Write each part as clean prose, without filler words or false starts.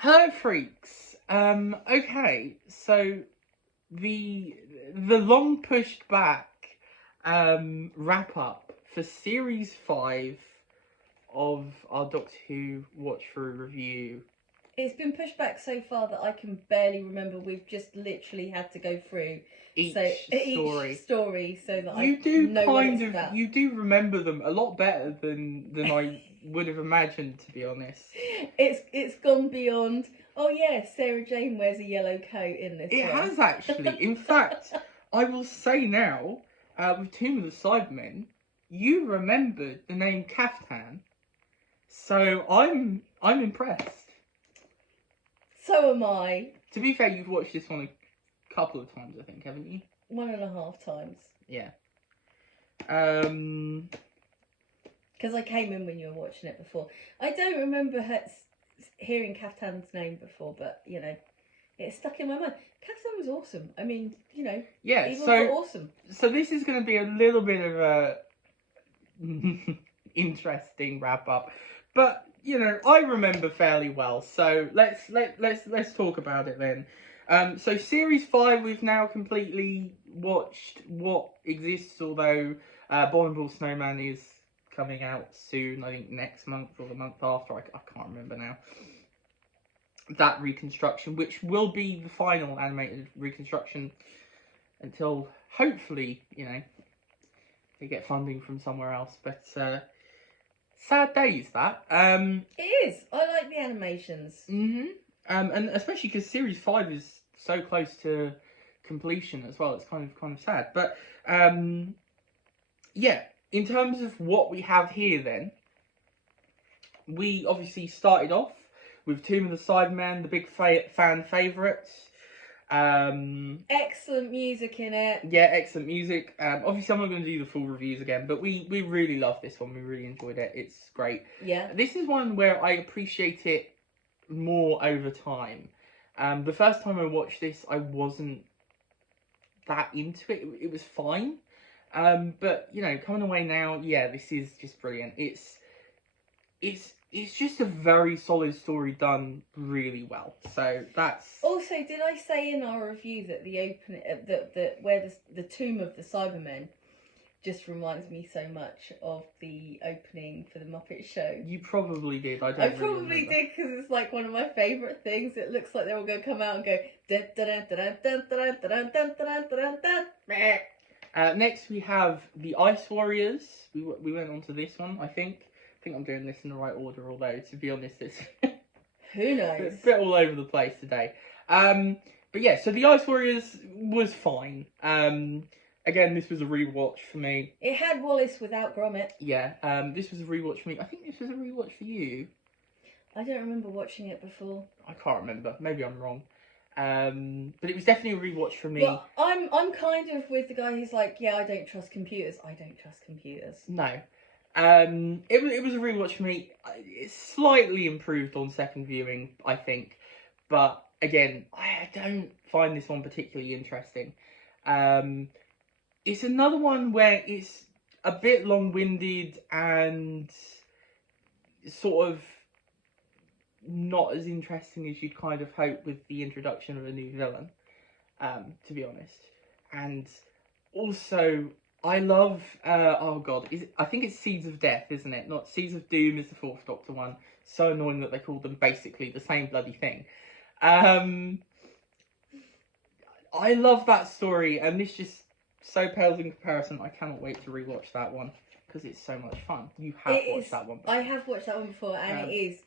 Hello, freaks. Okay, so the the long pushed back wrap up for series 5 of our Doctor Who watch through review. It's been pushed back so far that I can barely remember. We've just literally had to go through Each story. each story so that I You do know what kind it's of about. you do remember them a lot better than I would have imagined, to be honest. It's gone beyond. Oh yeah, Sarah Jane wears a yellow coat in this It one. has actually. In fact, I will say now, with Tomb of the Cybermen, you remembered the name Kaftan. So I'm impressed. So am I. To be fair, you've watched this one a couple of times, I think, haven't you? 1.5 times. Yeah. Because I came in when you were watching it before. I don't remember hearing Kaftan's name before, but you know, it stuck in my mind. Kaftan was awesome. I mean, you know, yeah. even So awesome. so this is going to be a little bit of a interesting wrap up, but you know I remember fairly well. So let's talk about it then. So series 5 we've now completely watched what exists, although Abominable Snowman is coming out soon. I think next month or the month after. I can't remember now. That reconstruction, which will be the final animated reconstruction until hopefully they get funding from somewhere else. But sad days that. It is. I like the animations. And especially because series 5 is so close to completion as well. It's kind of sad. But yeah, in terms of what we have here, then we obviously started off with Tomb of the Cybermen, the big fan favourites. Excellent music in it. Yeah, excellent music. Obviously, I'm not going to do the full reviews again, but we really love this one. We really enjoyed it. It's great. Yeah. This is one where I appreciate it more over time. The first time I watched this, I wasn't that into it. It was fine. But you know, coming away now, yeah, this is just brilliant. It's just a very solid story done really well. So that's Also, did I say in our review that the open that where the tomb of the Cybermen just reminds me so much of the opening for the Muppet Show? You probably did. I don't. I really probably remember. did because it's like one of my favourite things. It looks like they're all going to come out and go. Next we have the Ice Warriors. We went on to this one. I think I'm doing this in the right order. Although to be honest, it's Who knows? a bit all over the place today. But yeah, so the Ice Warriors was fine. Again, this was a rewatch for me. It had Wallace without Gromit. Yeah. This was a rewatch for me. I think this was a rewatch for you. I don't remember watching it before. I can't remember. Maybe I'm wrong. But it was definitely a rewatch for me. Well, I'm kind of with the guy who's like, yeah, I don't trust computers. I don't trust computers. No. It was a rewatch for me. It's slightly improved on second viewing, I think, but again, I don't find this one particularly interesting. It's another one where it's a bit long-winded and sort of not as interesting as you'd kind of hope with the introduction of a new villain, to be honest. And also, I love, oh god, I think it's Seeds of Death, isn't it? Not Seeds of Doom is the Fourth Doctor one. So annoying that they call them basically the same bloody thing. I love that story, and this just so pales in comparison. I cannot wait to rewatch that one because it's so much fun. You have watched that one before. I have watched that one before, and it is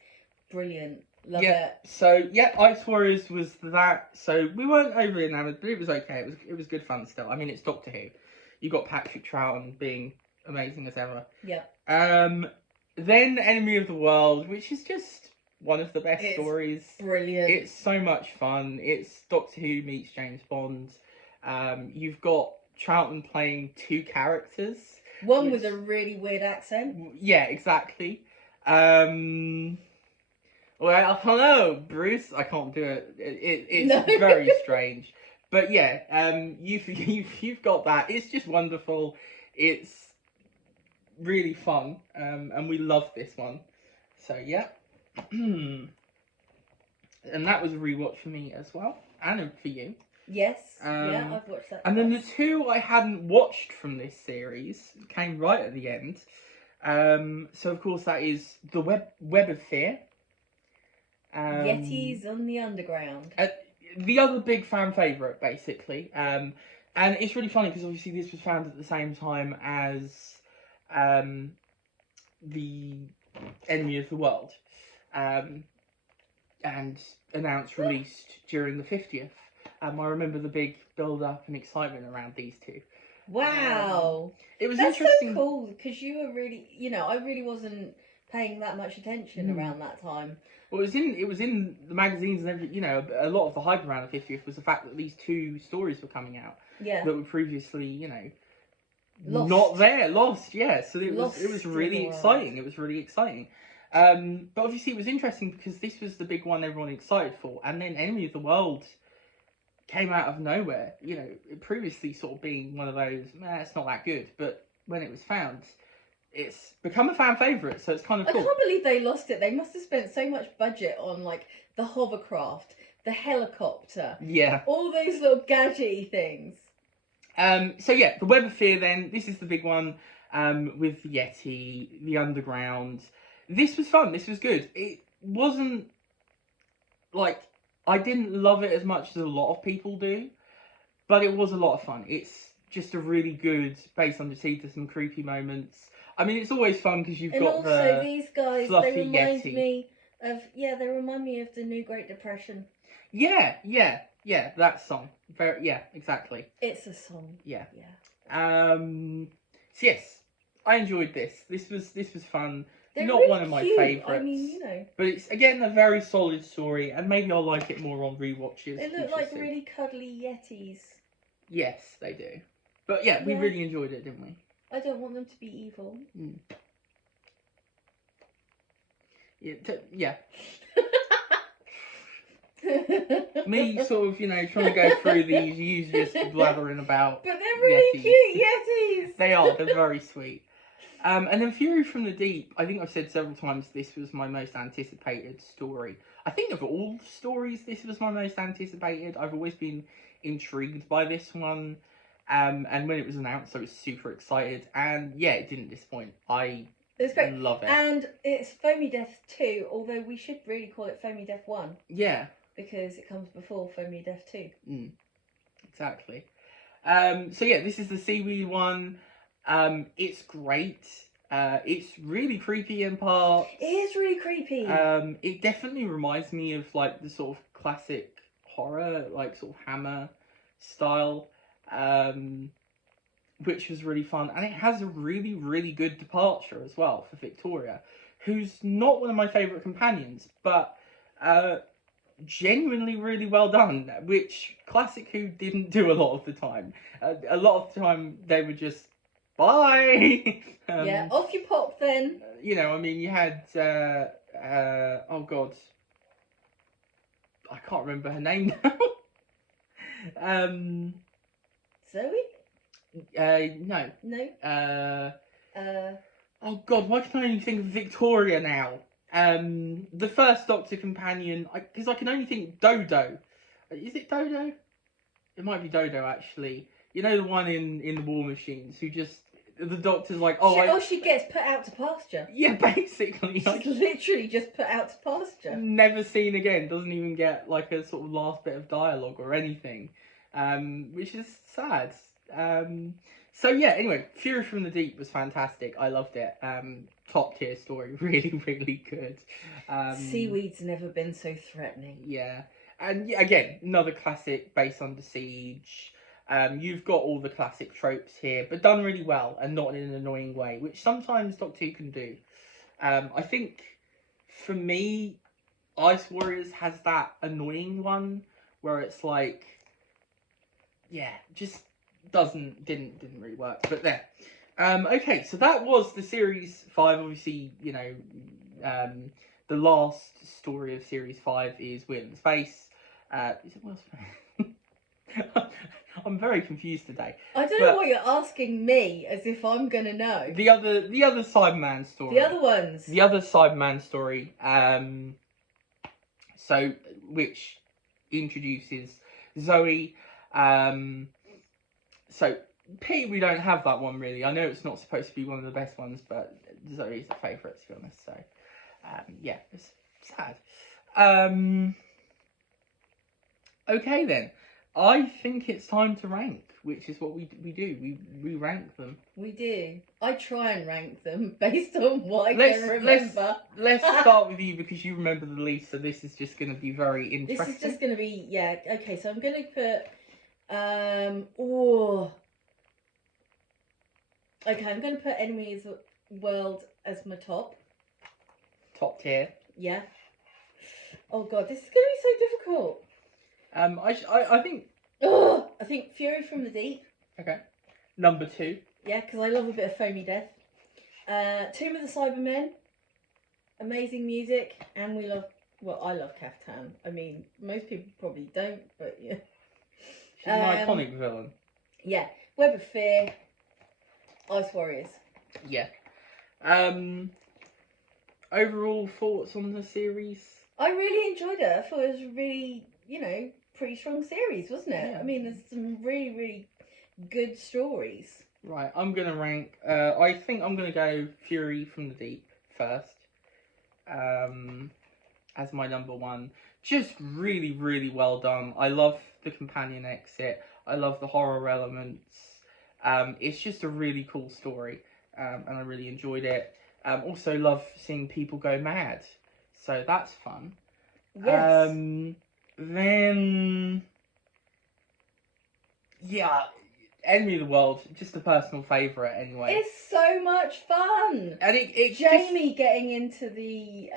brilliant. Love yeah, it. So yeah, Ice Warriors was that. So we weren't over enamoured, but it was okay. It was good fun still. I mean, it's Doctor Who. You got Patrick Troughton being amazing as ever. Yeah. Then Enemy of the World, which is just one of the best stories. Brilliant. It's so much fun. It's Doctor Who meets James Bond. You've got Troughton playing two characters. One with a really weird accent. Yeah, exactly. Well, hello, Bruce. I can't do it. It's no. Very strange. But yeah, you've got that. It's just wonderful. It's really fun, and we love this one. So yeah. and that was a rewatch for me as well, and for you. Yes, Um, yeah, I've watched that. And then the twice. two I hadn't watched from this series came right at the end. So of course that is the Web of Fear. Yetis on the Underground. The other big fan favourite, basically. And it's really funny because obviously this was found at the same time as the Enemy of the World, and announced released during the 50th. I remember the big build up and excitement around these two. Wow, It was that's interesting. so cool because you were really, I really wasn't paying that much attention around that time. Well, it was in the magazines and everything. A lot of the hype around the 50th was the fact that these two stories were coming out Yeah, that were previously, Lost. not there, lost. Yeah, so it Lost was in really the world. exciting. It was really exciting. But obviously, it was interesting because this was the big one everyone excited for, and then Enemy of the World came out of nowhere. Previously sort of being one of those, it's not that good, but when it was found, it's become a fan favourite, so it's kind of cool. I can't believe they lost it. They must have spent so much budget on like the hovercraft, the helicopter, Yeah. all those little gadgety things. So yeah, the Web of Fear then, this is the big one, with the Yeti, the Underground. This was fun, this was good. It wasn't, like, I didn't love it as much as a lot of people do, but it was a lot of fun. It's just a really good base under sea to some creepy moments. I mean, it's always fun because you've And got also the these guys, fluffy they remind Yeti. me of they remind me of the New Great Depression. Yeah, that song. Exactly. It's a song. Yeah. Yeah. So yes, I enjoyed this. This was fun. They're Not really one of my cute. favourites. I mean, But it's again a very solid story, and maybe I'll like it more on rewatches. they look like really cuddly Yetis. Yes, they do. But yeah, we Yeah. really enjoyed it, didn't we? I don't want them to be evil. Yeah. Me sort of, trying to go through these, you just blathering about. But they're really Yetis. cute Yetis. They are. They're very sweet. And then Fury from the Deep, I think I've said several times this was my most anticipated story. I think of all stories, this was my most anticipated. I've always been intrigued by this one. And when it was announced, I was super excited. And yeah, it didn't disappoint. I It's great. love it. And it's Foamy Death 2, although we should really call it Foamy Death 1. Yeah. Because it comes before Foamy Death 2. Exactly. So yeah, this is the seaweed one. It's great. It's really creepy in parts. It is really creepy. It definitely reminds me of like the sort of classic horror, like sort of Hammer style, which was really fun. And it has a really, really good departure as well for Victoria, who's not one of my favourite companions, but genuinely really well done, which Classic Who didn't do a lot of the time. A lot of the time they were just, bye! Yeah, off you pop then. I mean, you had, oh god, I can't remember her name now. Zoe? No. No. Oh god, why can I only think of Victoria now? The first Doctor companion, because I can only think Dodo. Is it Dodo? It might be Dodo, actually. You know the one in the War Machines who just, the Doctor's like, she gets put out to pasture. Yeah, basically. She's literally just put out to pasture. Never seen again. Doesn't even get like a sort of last bit of dialogue or anything, which is sad. So yeah, anyway, Fury from the Deep was fantastic. I loved it. Top tier story, really, really good. Seaweed's never been so threatening. Yeah, and yeah, again, another classic base under siege. You've got all the classic tropes here, but done really well and not in an annoying way, which sometimes Doctor Who can do. I think, for me, Ice Warriors has that annoying one where it's like, yeah, just didn't really work. But there. Okay, so that was the Series 5. Obviously, the last story of Series 5 is Weird in Space. Is it Wales? I'm very confused today. I don't know what you're asking me, as if I'm gonna know. The other Cyberman story. The other ones. The other Cyberman story. So which introduces Zoe. So P, we don't have that one really. I know it's not supposed to be one of the best ones, but Zoe's a favourite, to be honest. So yeah, it's sad. Okay then. I think it's time to rank, which is what we do. We rank them. We do. I try and rank them based on what I Let's- can remember. Let's start with you because you remember the least, so this is just going to be very interesting. This is just going to be, yeah, okay, so I'm going to put, oh. Okay, I'm going to put Enemies World as my top. Top tier. Yeah. Oh god, this is going to be so difficult. I think. Oh, I think Fury from the Deep. Okay. Number 2. Yeah, because I love a bit of foamy death. Tomb of the Cybermen. Amazing music, and we love. Well, I love Kaftan. I mean, most people probably don't, but yeah. She's an iconic villain. Yeah. Web of Fear. Ice Warriors. Yeah. Overall thoughts on the series? I really enjoyed it. I thought it was really, pretty strong series, wasn't it? Yeah. I mean, there's some really, really good stories. Right, I'm going to rank... I think I'm going to go Fury from the Deep first. As my number 1. Just really, really well done. I love the companion exit. I love the horror elements. It's just a really cool story. And I really enjoyed it. Also love seeing people go mad. So that's fun. Yes. Then... Yeah, Enemy of the World, just a personal favourite anyway. It's so much fun. And it Jamie getting into the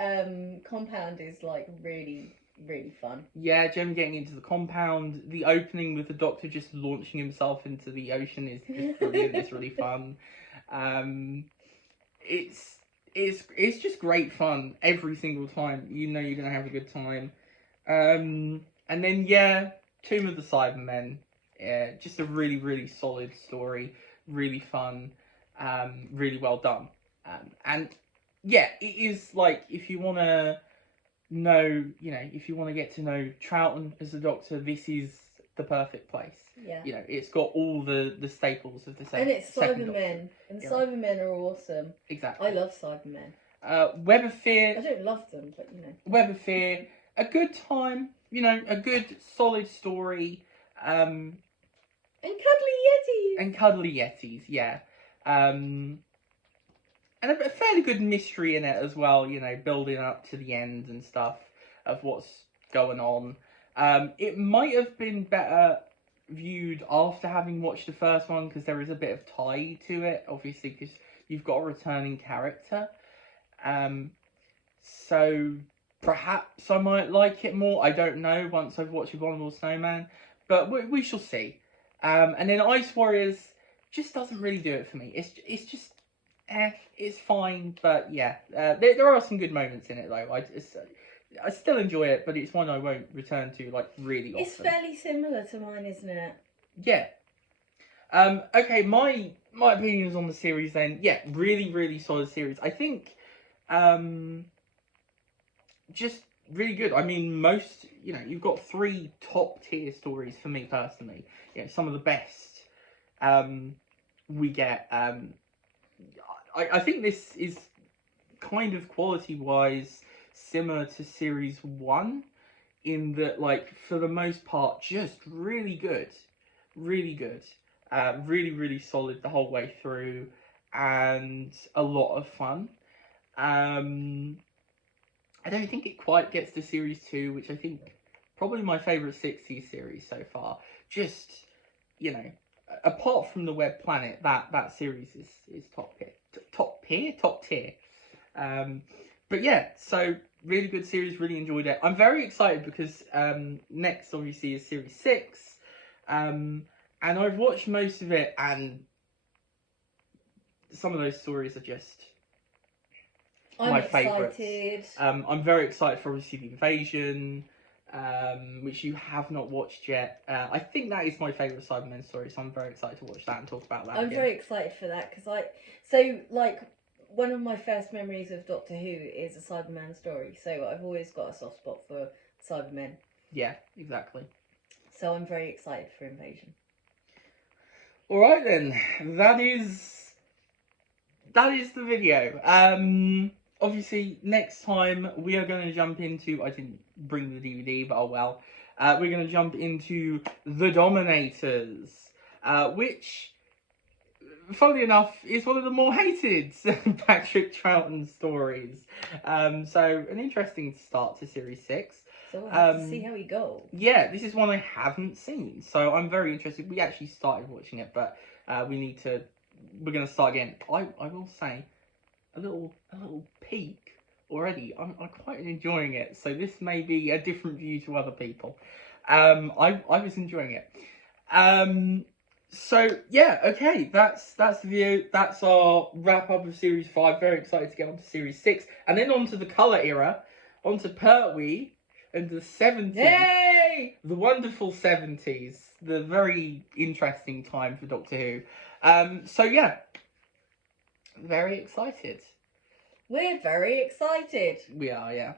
compound is like really, really fun. Yeah, Jamie getting into the compound. The opening with the Doctor just launching himself into the ocean is just brilliant. It's really fun. It's just great fun every single time. You know you're gonna have a good time. And then yeah, Tomb of the Cybermen. Yeah, just a really, really solid story. Really fun. Really well done. And yeah, it is like if you want to know, if you want to get to know Troughton as the Doctor, this is the perfect place. Yeah. It's got all the staples of the And it's second Cybermen. And Yeah. Cybermen are awesome. Exactly. I love Cybermen. Web of I Fear. don't love them, but Web of Fear. A good time. A good solid story. And Cuddly Yetis. And cuddly yetis, yeah. And a fairly good mystery in it as well, building up to the end and stuff of what's going on. It might have been better viewed after having watched the first one because there is a bit of tie to it, obviously, because you've got a returning character. So perhaps I might like it more. I don't know once I've watched Abominable Snowman, but we shall see. And then Ice Warriors just doesn't really do it for me. It's just it's fine, but yeah, there are some good moments in it though. I still enjoy it, but it's one I won't return to like really often. It's fairly similar to mine, isn't it? Yeah. Okay, my opinions on the series then. Yeah, really, really solid series. I think just really good. I mean, most, you've got 3 top tier stories for me personally. Some of the best we get. I think this is kind of quality wise similar to series 1 in that, like, for the most part, just really good. Really good. Really, really solid the whole way through and a lot of fun. I don't think it quite gets to series 2, which I think probably my favourite 60s series so far. Just, apart from the Web Planet, that series is top tier. Top tier. But yeah, so really good series, really enjoyed it. I'm very excited because next obviously is series 6. And I've watched most of it, and some of those stories are just my favourites. I'm very excited for obviously the Invasion, which you have not watched yet. I think that is my favourite Cybermen story, so I'm very excited to watch that and talk about that. I'm very excited for that because one of my first memories of Doctor Who is a Cyberman story, so I've always got a soft spot for Cybermen. Yeah, exactly. So I'm very excited for Invasion. All right then, that is the video. Obviously next time we are going to jump into, I didn't bring the DVD, but oh well. We're going to jump into The Dominators, which, funnily enough, is one of the more hated Patrick Troughton stories. So an interesting start to Series 6. So we'll have to see how he goes. Yeah, this is one I haven't seen, so I'm very interested. We actually started watching it, but we're going to start again. I will say, a little peek already. I'm quite enjoying it, so this may be a different view to other people. I was enjoying it. So yeah, okay, that's the video. That's our wrap up of Series 5. Very excited to get on to Series 6, and then on to the colour era, on to Pertwee and the 70s. Yay! The wonderful 70s, the very interesting time for Doctor Who. So yeah, very excited. We're very excited. We are, yeah.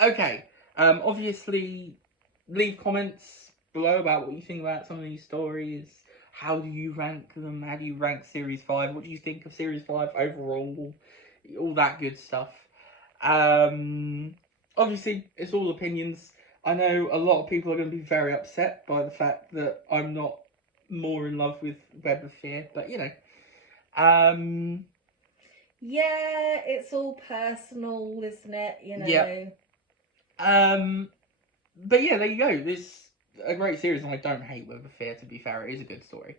Okay, obviously, leave comments below about what you think about some of these stories. How do you rank them? How do you rank Series 5? What do you think of Series 5 overall? All that good stuff. Obviously, it's all opinions. I know a lot of people are going to be very upset by the fact that I'm not more in love with Web of Fear, but you know. Yeah, it's all personal, isn't it? You know. Yep. But yeah, there you go. It's a great series, and I don't hate Web of Fear, to be fair. It is a good story.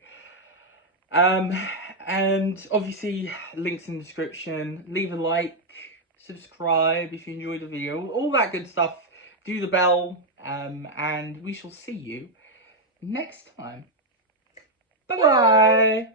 And obviously, links in the description. Leave a like, subscribe if you enjoyed the video, all that good stuff. Do the bell, and we shall see you next time. Bye-bye.